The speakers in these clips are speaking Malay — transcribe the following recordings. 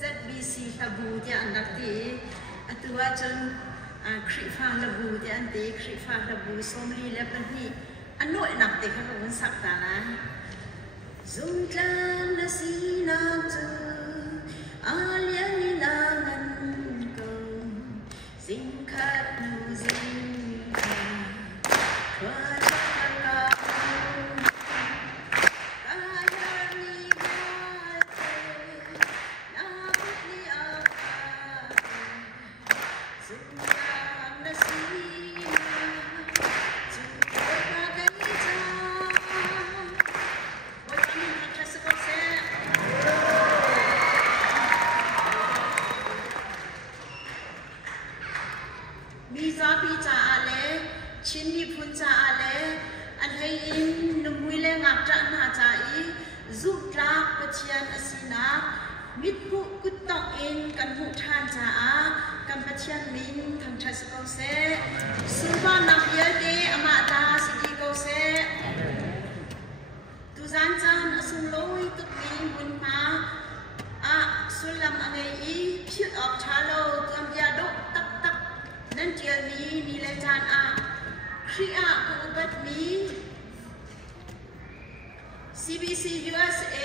ZBC ระบุที่อันดับที่ตัวจนคริฟ้าระบุที่อันตีคริฟ้าระบุสมรีและเป็นที่อันโน้ยนักเด็กเขาบอกว่าสักตาละซุนจันละสีนาจูอาเลียนีนางันกูสิงคัดนูสิงคัดทันลามิตรผู้กุตตอกเองกันผู้ทานจ้ากันประเทศมินทางชายสกอเซสุวรรณนักเยอะเดอมาตาสิกิโกเซตุจานจานสุนลอยตุกีบุญมาสุลำอะไรอีพิดออกชาโลตัวยาดกตักนั่นเจียมีเลจานครีอากูบัดมี CBC USA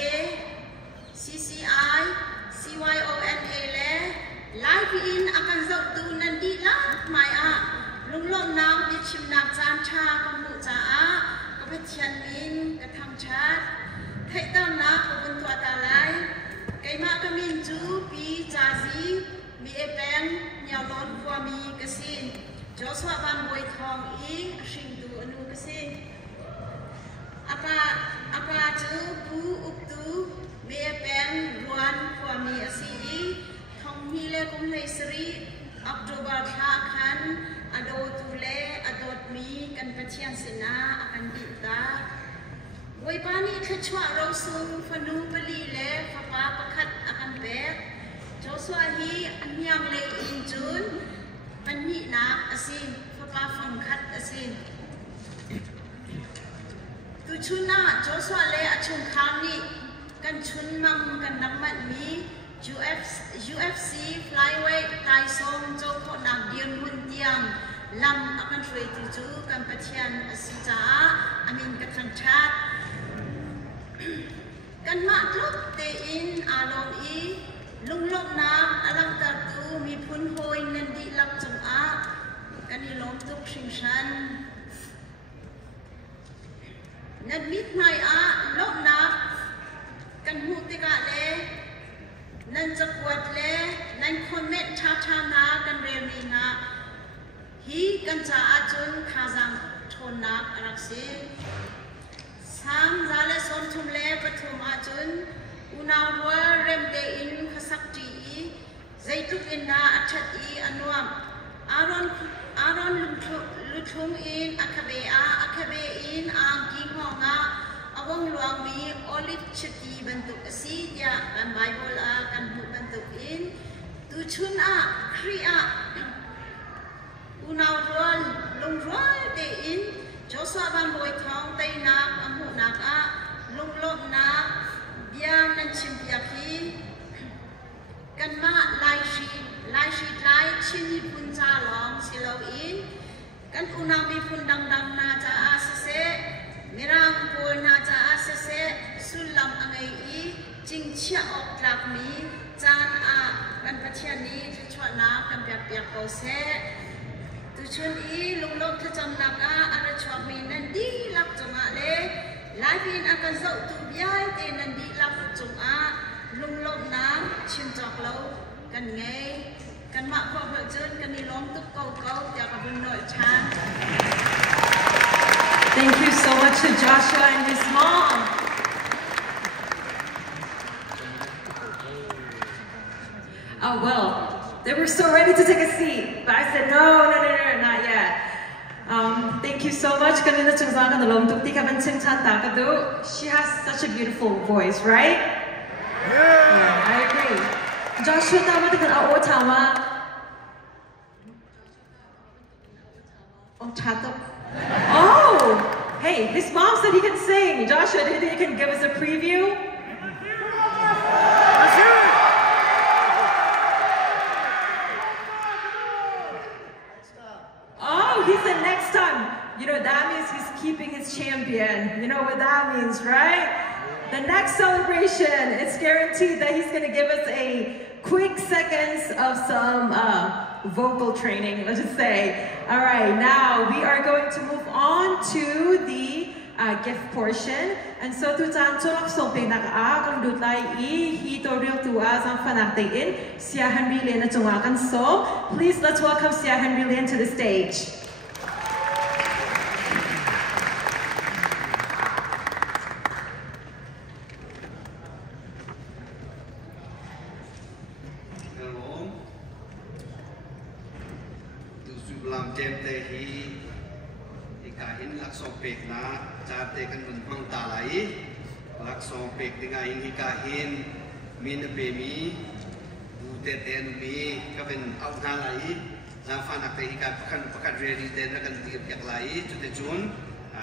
CCI CYONA และไลฟ์อินอาการจบตูนันดีละไม่ลุงลมน้ำดิชิมนักจานชาขมุจ้าก็เป็นเชียนมินกระทำชัดไทยต้นนักเป็นตัวตาไลไก่มากมินจูปีจาซีมีเอแปงยาวล้นฟัวมีกสินจอสวาบันบวยทองอีชิงตูอนุกสินอาปาจูปูอุกตูเมียแปงรวนความมีอาศีทองมีเลกุมเลสรีอักโตบาทาคันอโดตุเลอโดดมีกันกระเทียนเสนาอันดิตาวัยปานีขชวะเราซุงฟนูปลีเลฟปาประคัดอันเบกโจสวาฮีอันยังเลอินจุนปันนีนาอาศีฟปาฟังคัดอาศีตุชุนาโจสวาเลอชุงคามนีกันชุนมังกันน้ำมันมี UFC flyweight ไต่ซองโจโคนักเดียนหุ่นเตียงลำอากันช่วยจูกันปะเทียนสิจ้าอามินกันทังชัดกันมาลุกเตอินอารมณ์อีลุงลบน้ำอลังตาตูมีพุนโฮยนันดีลับจงอากันนี่ล้มทุกชิงชันนัดมิดไม่ลบน้ำกันหูติกะเลนั่นจะกวดเลนั่นคนเม็ดชานากันเรียมีนาฮีกันจะอาจุนขาจังทนนักรักษีสามซาเลสอนทุมเลปฐุมอาจุนอุณาวัวเรมเดอินขสักจีใจทุกอินดาอัจฉริอนุมอารอนลุทุมอินอัคเบอินอ่างกิงหองอวงหลวงมีโอลิฟชตีบรรทุกสียากันไบเบิลกันหูบรรทุกอินตุชุนครีอุณาวัวลุงรัวเดอินโจสวาบันบวยทองไตนักอมุนักลุงลบนักเบียนันชิมพิยาพีกันมาไลชีไลชินิพุนจาลองสิโลอินกันอุณามีพุนดังนาจาอาเซมิรังปูนาจาอาเซสุลัมอังเอีจิงเชียออกหลักมีจานกันปัจจัยนี้จะชวนนักกันเปียกโกเซตุชนอีลุงลบทจำนักอาราชวมีนันดีลักจงเลไลฟินอาการเจ้าตุบยายเตนันดีลักจงลุงลบน้ำชิมจอกเล่ากันไงกันมาพอเพื่อเจอกันนี่ล้อมตุกเก่าจากกับบุญหน่อยช้าง Thank you so much to Joshua and his mom. Oh well, they were so ready to take a seat, but I said no, not yet. Thank you so much. She has such a beautiful voice, right? Yeah, I agree. Joshua, oh, hey, his mom said he can sing. Joshua, do you think you can give us a preview? Christmas, right? The next celebration, it's guaranteed that he's going to give us a quick seconds of some vocal training, let's just say. All right, now we are going to move on to the gift portion. And so to Tanchok so pinaka kung dutlay hito real to us ang fanaktiin Sia Henry Lin at tungakan. So please let's welcome Sia Henry Lin to the stage. Hello. Tu sublam temte hi ikahin laksopek na jate kan menpang talai laksopek dengan ikahin min bemi buteten mi kaben auhalai zafan akte ikat pekan ready den kan tiap lai tute jun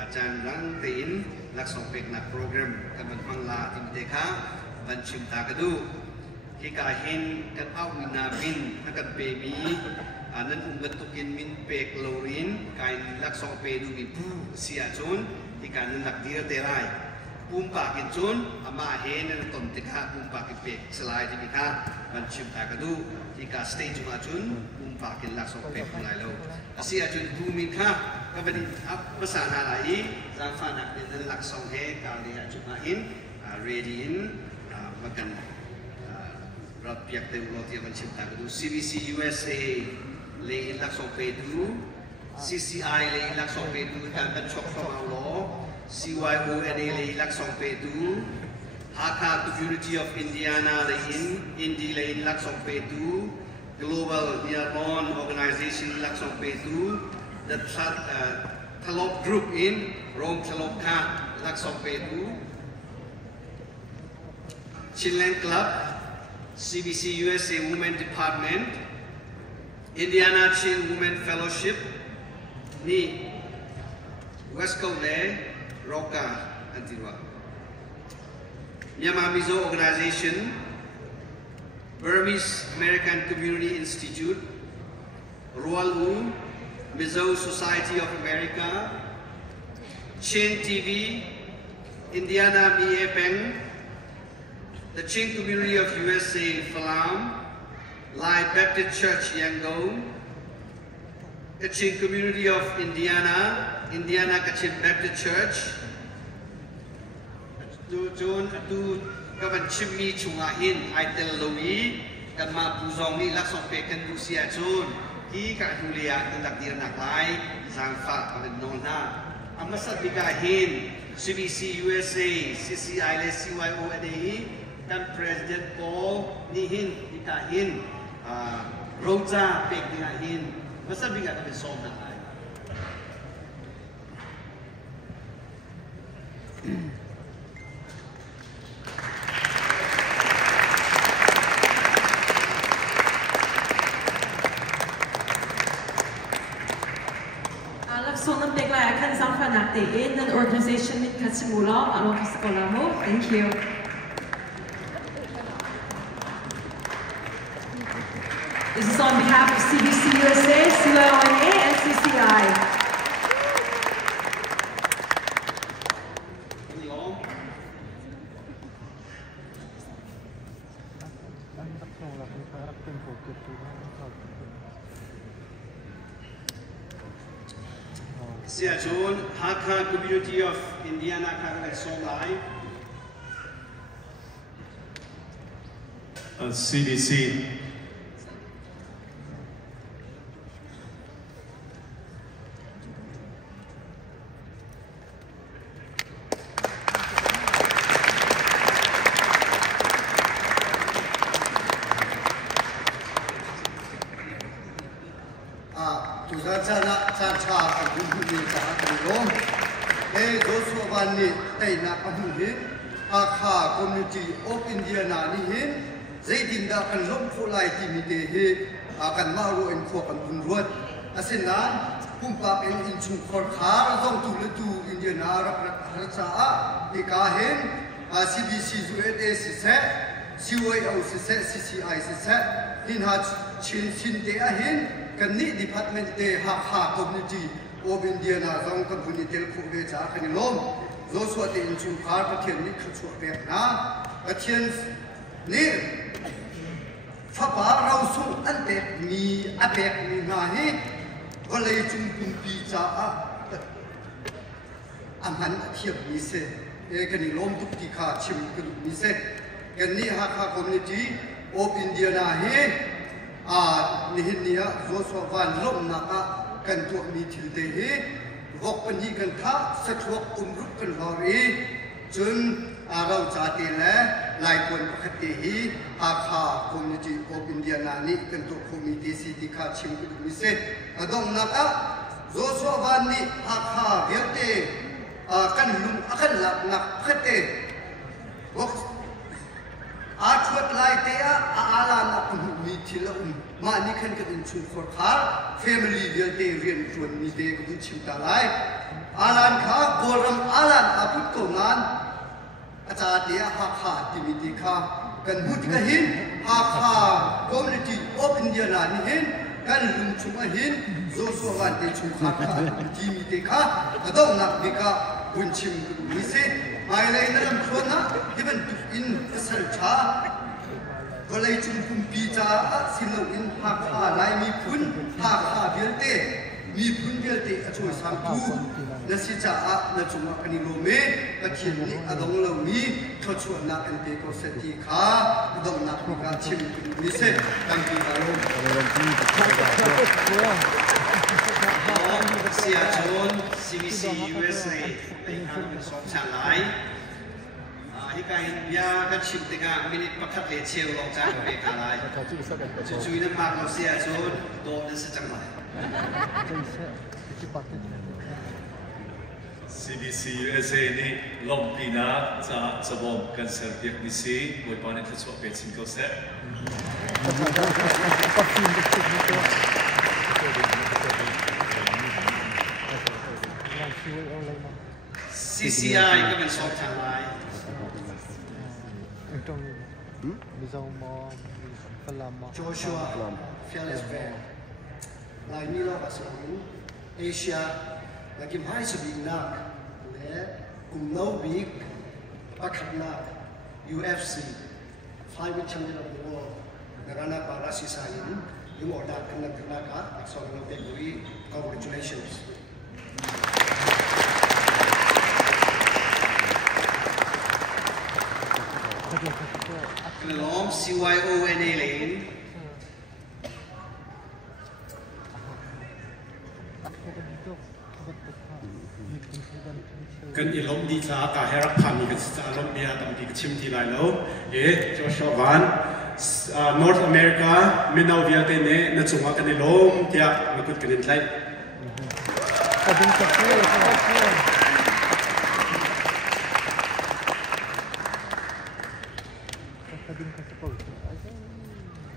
jan rang tein laksopek na program kan menpang la timteka ban chimta kadu ikahin kan awina bin kan bemi anan betukin min pek lorin kain laksong pedu mi pu sia chun ikan nak dir terai pumpa kin chun ama hen nan tom tika pumpa ki pek selai di ka ban chim ta kadu ika stage ma chun pumpa kin laksong pek lai lo sia chun pu min ka ka ban apภาษา na lai za fa nak den laksong he ka le chun ma in ready in makan rat piak te lo ti ban chim ta kadu CBC USA le laksong pedu CCI le laksong pedu kan ban chok from law CYONA le laksong pedu Hakka Community of Indiana le Indi le laksong pedu Global Niaron Organization laksong pedu the Thalop Group in Rome Thalop ka laksong pedu Chinland Club CBC USA Women Department Indiana Chin Women Fellowship ni West Coast le Roka Antiwa Myanmar Mizo Organization Burmese American Community Institute Rualu Mizo Society of America Chin TV Indiana Miepeng the Chin Community of USA Falam Lai Baptist Church Yangon, Kachin Community of Indiana, Indiana Kachin Baptist Church, John Adu Kavan Chimmi Chungahin, Aitel Lowi, Kanma Puzongi, Laksong Pekan Lucia John, He Katulia, Nakdir Nakai, Zangfa, Kavan Nona, Amasat Bigahin, CBC USA, CCI, CYONA, Kan President Paul Nihin, Ikahin, Rosa pek dinahin basta bigat kami solve na tayo. Sonam pekla akan sampai naktiin dan organisasi mit kasimula alo sekolah mo. Thank you. This is on behalf of CBC USA, CYONA, and CCI. Sia John, Hakka Community of Indiana Kang Solai. CBC. Hakka Community of Indiana ni hin zaitin da kan lom fulai ti mi te he kan maru en kho kan bunruat asenan kumpa en in chung khor khar zong tu le tu Indiana rak sa a ikahen CBC USA se CYO se CCI se hin ha chin sin te a hin kan ni department te Hakka Community of Indiana zong kan buni tel khu ve cha kan lom Joshua the inchung khar pathian ni khachua pek na pathian ni phapa rau su an pek mi a pek mi na hi golei chung kumpi cha a amhan thiam mi se e kani lom tuk ti kha chim ku mi se kani ha kha community of India na hi ni hin nia Joshua van lom na ka kan tu mi thil te hi vok pan hi kan tha sathuak rup kan hori chun rau cha te le lai kon pakhat te hi ha kha community of India na ni kan tu community si ti kha chim ku mi se adong na ka Joshua van ni ha kha viate kan lum akan lak nak khate vok athwat lai te ala na mi thil ma ni khan ka in chu khor khar family viate rian tuan mi te ku chim ta lai alan kha boram alan aput ko ngan acha te ha kha ti mi ti kha kan mut ka hin ha kha community of India na ni hin kan lum chu ma hin zo so wan te chu kha kha ti mi te kha adong nak bi ka bun chim mi se mai lai na ram khon na given to in asal cha golei chung kumpi cha silo in ha kha lai mi phun ha kha bialte mi phun bialte achoi sam tu na si cha na chuma kani lo me pathian ni adong lo mi thochu na an te ko seti kha adong na ka chim mi se thank you alo sia chon CBC USA ai kan som cha lai hi kai bia ka chim te ga minute pakhat le cheu lo cha be ka lai chu chu na ma lo sia chon do na se chang lai CBC USA ni long pina cha chabom kan ser tiak ni si moi pa ne thachwa pe chin ko se CCI ก็เป็นสอบทางไลน์ Joshua fearless band lai mi lo asong Asia lakim hai sabi nak le kum no big pakhat nak UFC flyweight champion of the world narana parasi sain yung order kan ka so no te lui congratulations Kalom CYONA lane kan ilom di cha ka herak tham ni kan cha lom bia tam di chim ti lai lo e Joshua Van North America minau via te ne na chunga kan ilom tia makut kan intlai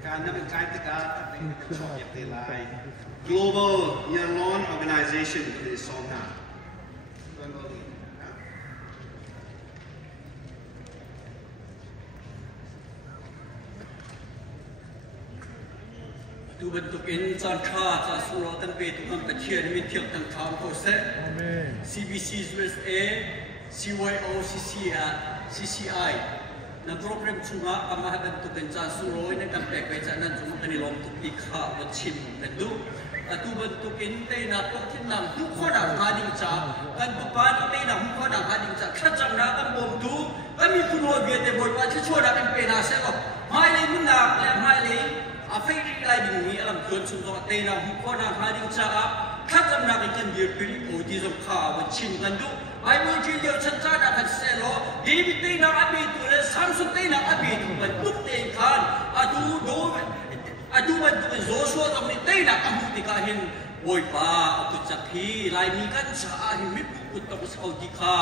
การนั้นเป็นการที่การชอบอย่างเดียวเลย Global Year Long Organization คือสองนะดูบรรทุกอินจานชาจาสุโรตันเปตุกันตะเชียนมิเทียงตังทามโคเซ CBC USA CYO CCI นั่นโปรแกรมชุงะกำมาให้บรรทุกอินจานสุโรในการแปลกไปจากนั้นชุงะกันในลมตุกิขาวัดชิมแต่ดูดูบรรทุกอินเตนักที่นำทุกคนหาดิ่งจากกันตุปานีเตนักทุกคนหาดิ่งจากข้าจังนักกันบ่มดูกันมีคุณหัวเบียดแต่บ่อยว่าที่ช่วยนักเป็นเป็นอาเซียนไม่เลยมึงนักและไม่เลยอาเฟรีไลดิ่งนี้อารมณ์ชวนชุนตัวเตนักทุกคนหาดิ่งจากข้าจังนักเป็นเดียร์ปีโอดีสมข่าววันชิมกันดูไอ้เมื่อที่เลี้ยวชันจ้านักเซลล์ดีบิเตนักอภิตุและซัมซุงเตนักอภิตุมันตุกเตนขันดูมันตุกโจชัวตรงนี้เตนักอภิติกาหินโวยป้าตุจักรีไลมีกันชาหิมิปุตตะกุสเอาดิคา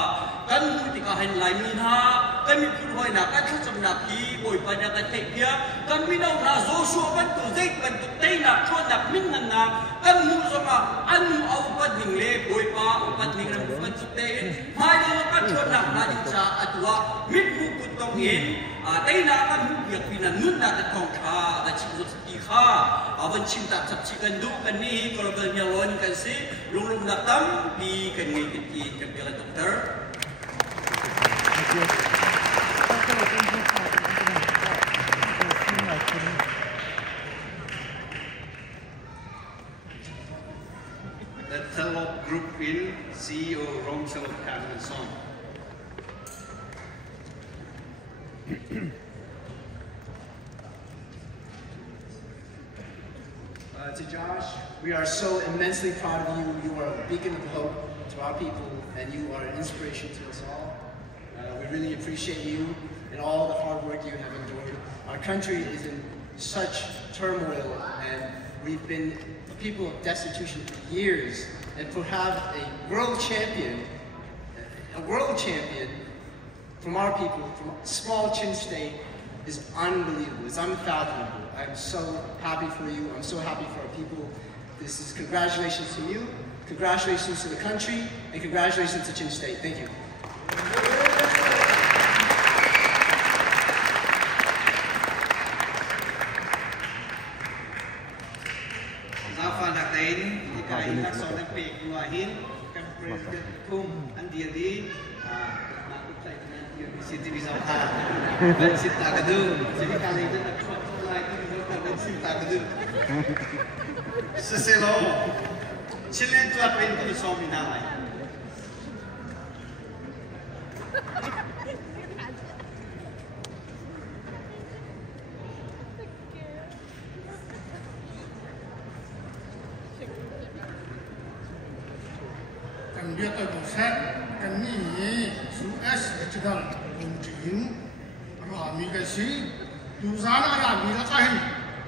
กันมุติกาหินไลมีนากันมีผู้รวยนักกันข้าจังนักพีโวยป้านักเตเปียกันมีน้องนาโจชัวมันตุเด็กมันตุเตนักชวนนักมินนันนากันมุสมาอันมุเอาปัดนิ่งเล่โวยป้าเอาปัดนิ่งรำมันตุเตนไม่ได้กันชวนนักนาดิชาอัตวะมิดมุกุตตงเห็นเตนักกันมุอยากพินันนุนนักทองขาแต่ชิมสุดที่ข้าวันชิมตัดจับชิกันดูกันนี่ก็เราเป็นยังร้อนกันสิลุงนักตั้มดีกันไงกันจีกันเป็นอะไรด็อกเตอร์ The Telop Group in CEO Rom Telop Cabinet Song. To Josh, we are so immensely proud of you. You are a beacon of hope to our people, and you are an inspiration to us all. We really appreciate you and all the hard work you have endured. Our country is in such turmoil, and we've been a people of destitution for years. And to have a world champion from our people, from a small Chin state, is unbelievable. It's unfathomable. I'm so happy for you. I'm so happy for our people. This is congratulations to you, congratulations to the country, and congratulations to Chin State. Thank you. Siti bisa dan Sita Kedu, jadi kali itu nak foto lagi dengan Sita Kedu. Seselo, Chilean tu apa yang tu suami nama? Kan dia tu dosa, kan ni US dijual. Unjing, rami kasi, duzana rami lah kahin,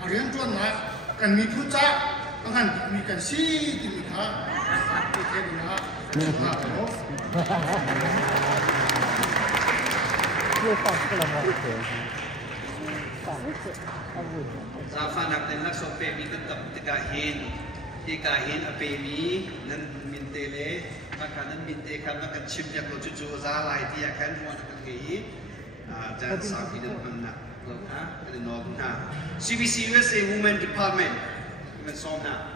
arian tuan lah, kan mi puja, kan mi kasi, di mi kah, kita dia, kita tu. Safa nak tennak sope mi tetap tikahin ape mi nan mintele. Makanan minta karena kan chip yang lo cucu zalai dia kan mau nak pergi, jangan sapi dan mana, lo ha, ada nok ha. CBC USA Women Department, women song ha.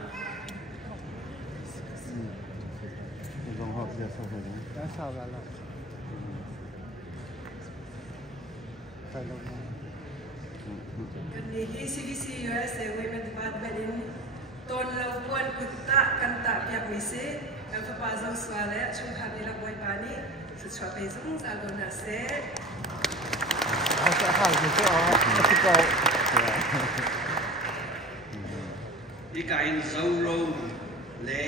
Kini CBC USA Women Department ini ton lawan kita kanta pihak misi. Yang terpasang suara cuma kami nak buat pani sesuatu yang agak nasi. Ikain Zoro le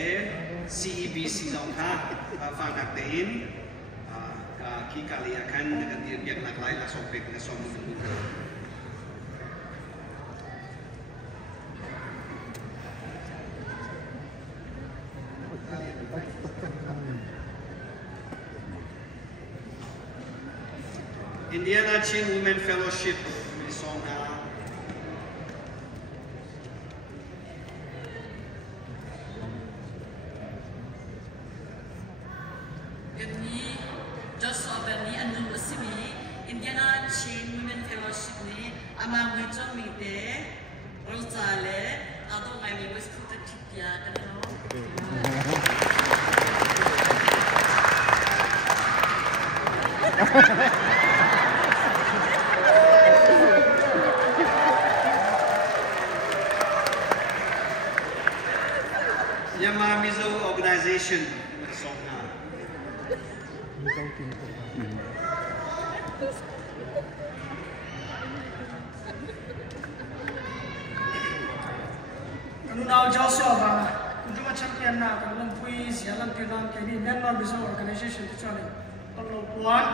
CEBC zongha fanak tein kikali akan dengan dia nak lain lah sobek na somu dulu. Indiana Chin Women Fellowship Minnesota. Ini Joshua Berni anu simi Indiana Chin Women Fellowship ni amang wujud mide Rosale atau kami mesti kita tiada kan no. Yamamizo Organization Minnesota. Kalau nak Joshua bang, cuma champion nak kalau pui sialan kita kini Myanmar Mizo Organization tu cakap, kalau puan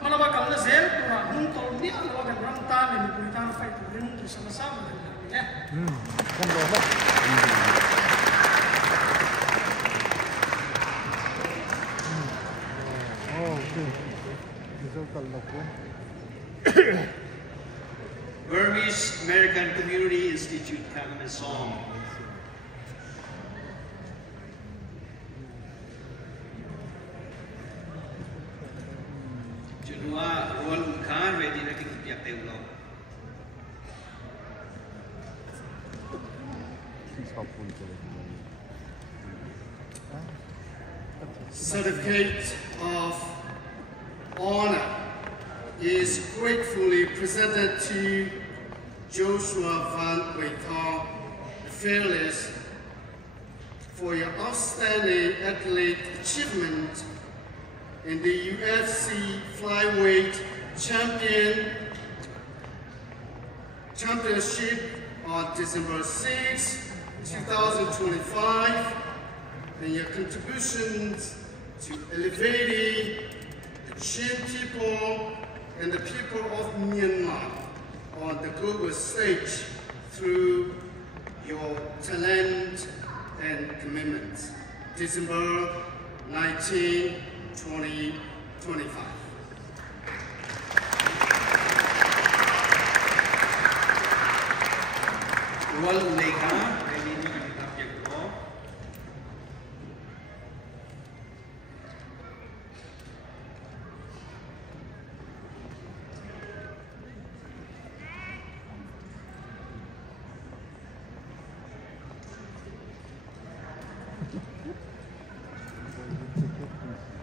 mana bakal nasel, puan untuk ni kalau ada orang tahu ni pui tahu fight tu ni terus sama-sama ya. Kan boleh. Burmese American Community Institute Kalamazoo. Junua ruang ukar ready nak tiap teulo. Certificate of honor is gratefully presented to Joshua Van Weythal, Fearless, for your outstanding athletic achievement in the UFC Flyweight Championship on December 6, 2025, and your contributions to elevating the Chin people and the people of Myanmar on the global stage through your talent and commitment. December 19, 2025. Well, Leka, maybe you can have your call.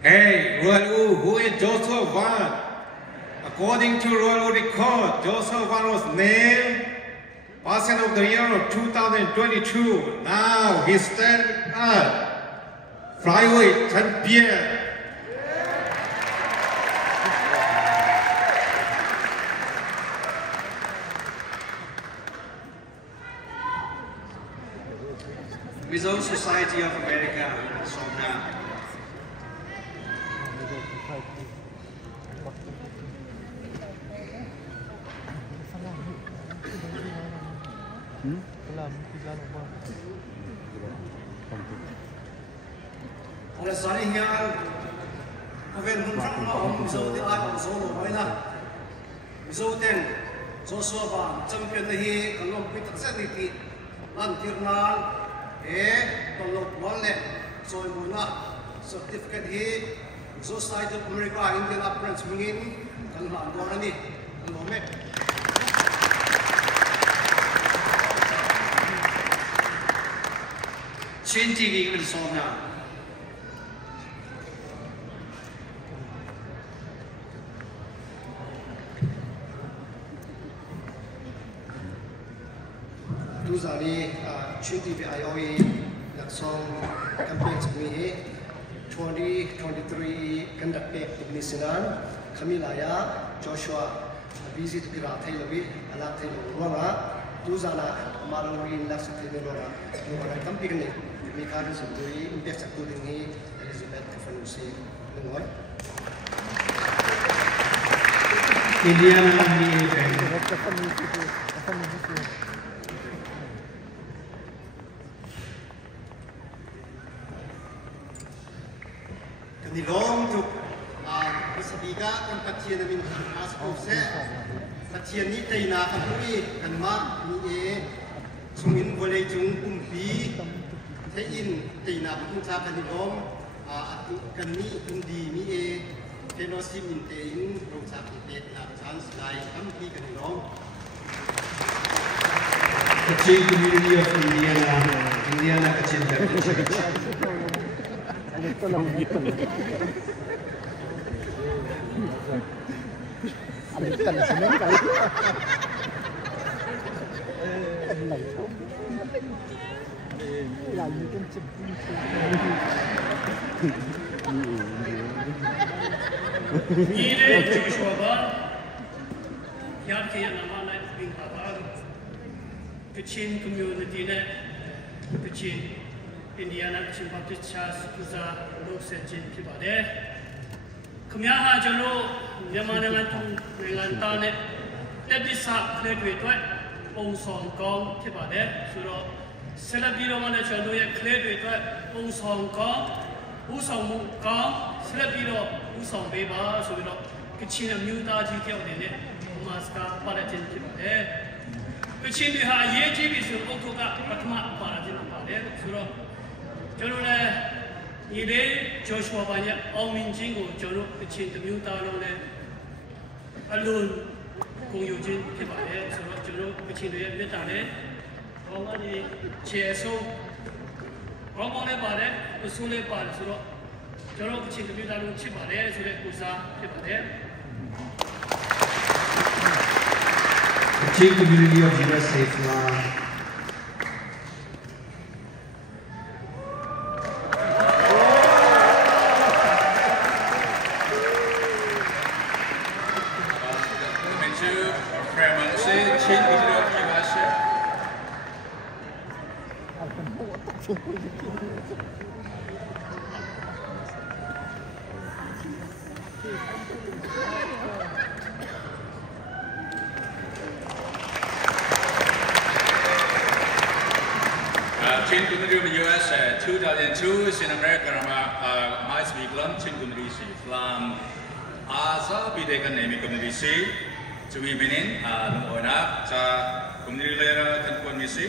Hey, Royal who is Joseph Van? According to Royal record, Joseph Van was named Person of the Year of 2022. Now he stands at flyweight champion. Mizo Society of America, Somna. Oleh salihnya, aven hunrak na zo ti at zo lo mai na. Zo ten zo so ba champion hi kalom pitak sa ni ki lan tirna kalom wale zo mo na certificate hi zo side of America Indian apprentice mingin kan ma do ni kalom me. Chin TV kan Somna. Tuzani Chin TV IOE Laksong campaign me 2023 conducted in Sinan Kamilaya Joshua visit Kira Thailawi Ala Thailawa Tuzana Mallory Laksong Thailawa Nuara campaign Mikhail Sundari Impact Accordingly Elizabeth Kafanusi Nungoi Indiana ni Kanilong tu sabiga kan patian namin asko se patian ni tay na kanui kanma ni sungin boleh jung umpi in tina pun sa kanilom at kani undi mi tenosim intein rongsak ipet na chance lai kampi kanilom. Kachin Community of Indiana Kachin Baptist Church. Ile Joshua Van, yar ke nama na bing kabar, Kachin community ne, Kachin Indiana Kachin Baptist Church kuza lok sechin kibade. Kumya ha jalo yamana ngan ngan ta ne, tadi sa graduate wa, ong song kong kibade suro. Selebiro mana jalo ya graduate wa, ong song kong, usong mu kong, selebiro usong beba suro. Kachin amuta jitiaw ne, umaska paratin kibade. Kachin diha ye jibi sur otoka patma paratin kibade suro. Jalo ne. Ile Joshua banyak orang Minjingo jorok kecil temu tahu le alun kongyujin kebaya sebab jorok kecil dia betul le orang ni CSO orang le pada usul le pada sebab jorok kecil temu tahu cipare sebab usaha kebaya. Chin community of USA flag. Chin community of the US 2002 in America my speak lam Chin community si lam asa bidekan name community si cumi menin lumona sa community leader kan misi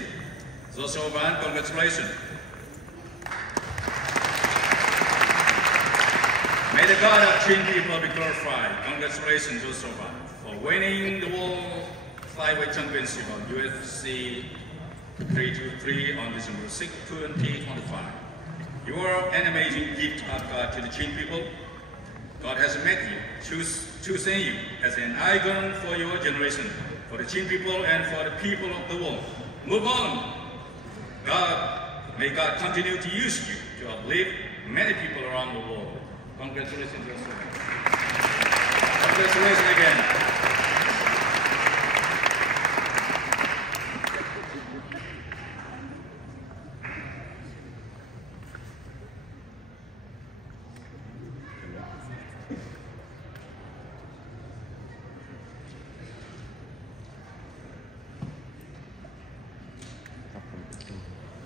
Zosovan congratulations. May the God of Chin people be glorified. Congratulations Zosovan for winning the World Flyweight Championship of UFC 323 on December 6, 2025. You are an amazing gift of God to the Chin people. God has made you, choosing you as an icon for your generation, for the Chin people and for the people of the world. Move on. May God continue to use you to uplift many people around the world. Congratulations, Joseph. Congratulations again.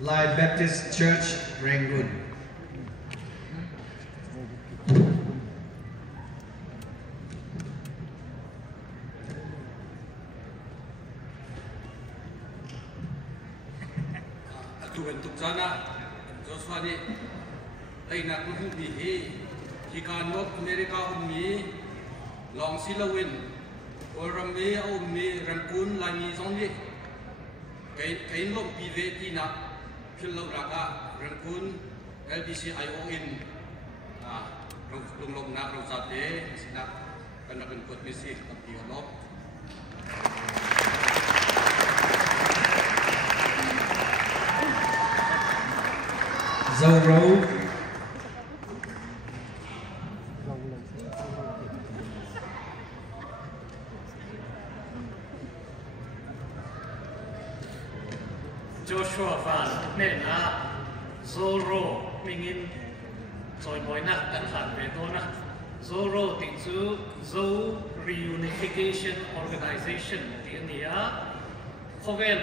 Live Baptist Church, Rangoon. Tuventuk sana, Joshua ni, ay nakuhu bihi, hikanok Amerika ummi, long silawin, orami ummi Rangoon lani zongni, kain lok bive tina, pillau raka Rangoon LBC ION, lung nak rozate, sinak kena kut misi tapi lok. Zoro. Joshua Van Nena Zoro Mingin Joy Boyna dan Han Betona Zoro Tingzu Zo Reunification Organization di India Kovel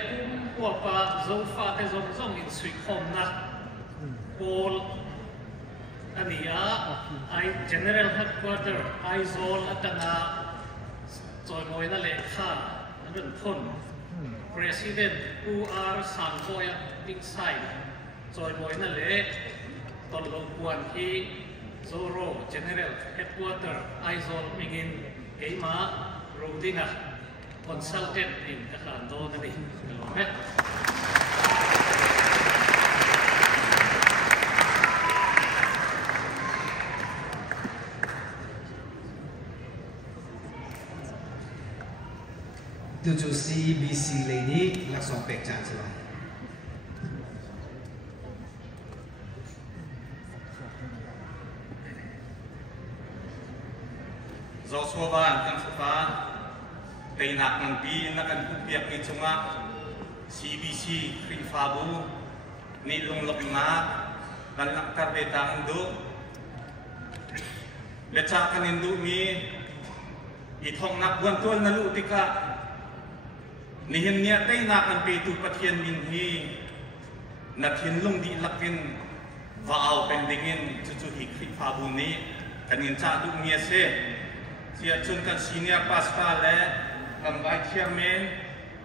Wapa Zo Fa Zong Zong in Swikom na Paul Ania I General Headquarter Aizol Atana Joy Boyna Lekha Anun Pon President UR Sanfoya Pingsai Joy Boyna Le Tolongkuan Hi Zoro General Headquarter Aizol Mingin Keima Rodinga Consultant in Kakando Nani Tujuh CBC Lady Laksong Pek Chancellor. Zosovan kan suka teinak nanti nakan kupiak ni cunga CBC Krifabu ni lung lepnak dan nakar betang indo becakan indo mi itong nak buantuan nalu tika nihin niya teinak an petu patian minhi nakin lung di lakin vaal pendingin cucuhi Krifabu ni kanin cadu niya se Sia chun kan senior pastor le kan vice chairman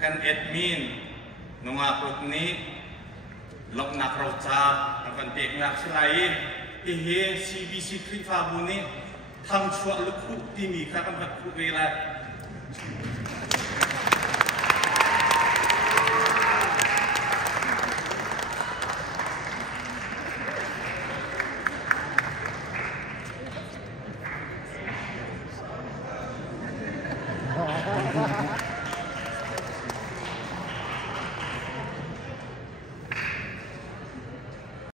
kan admin nunga prot ni lok nak rauca kan pek nak selai ihe CBC Krifabu ni tham chua lukhu timi ka kan ku vela Ha ha ha.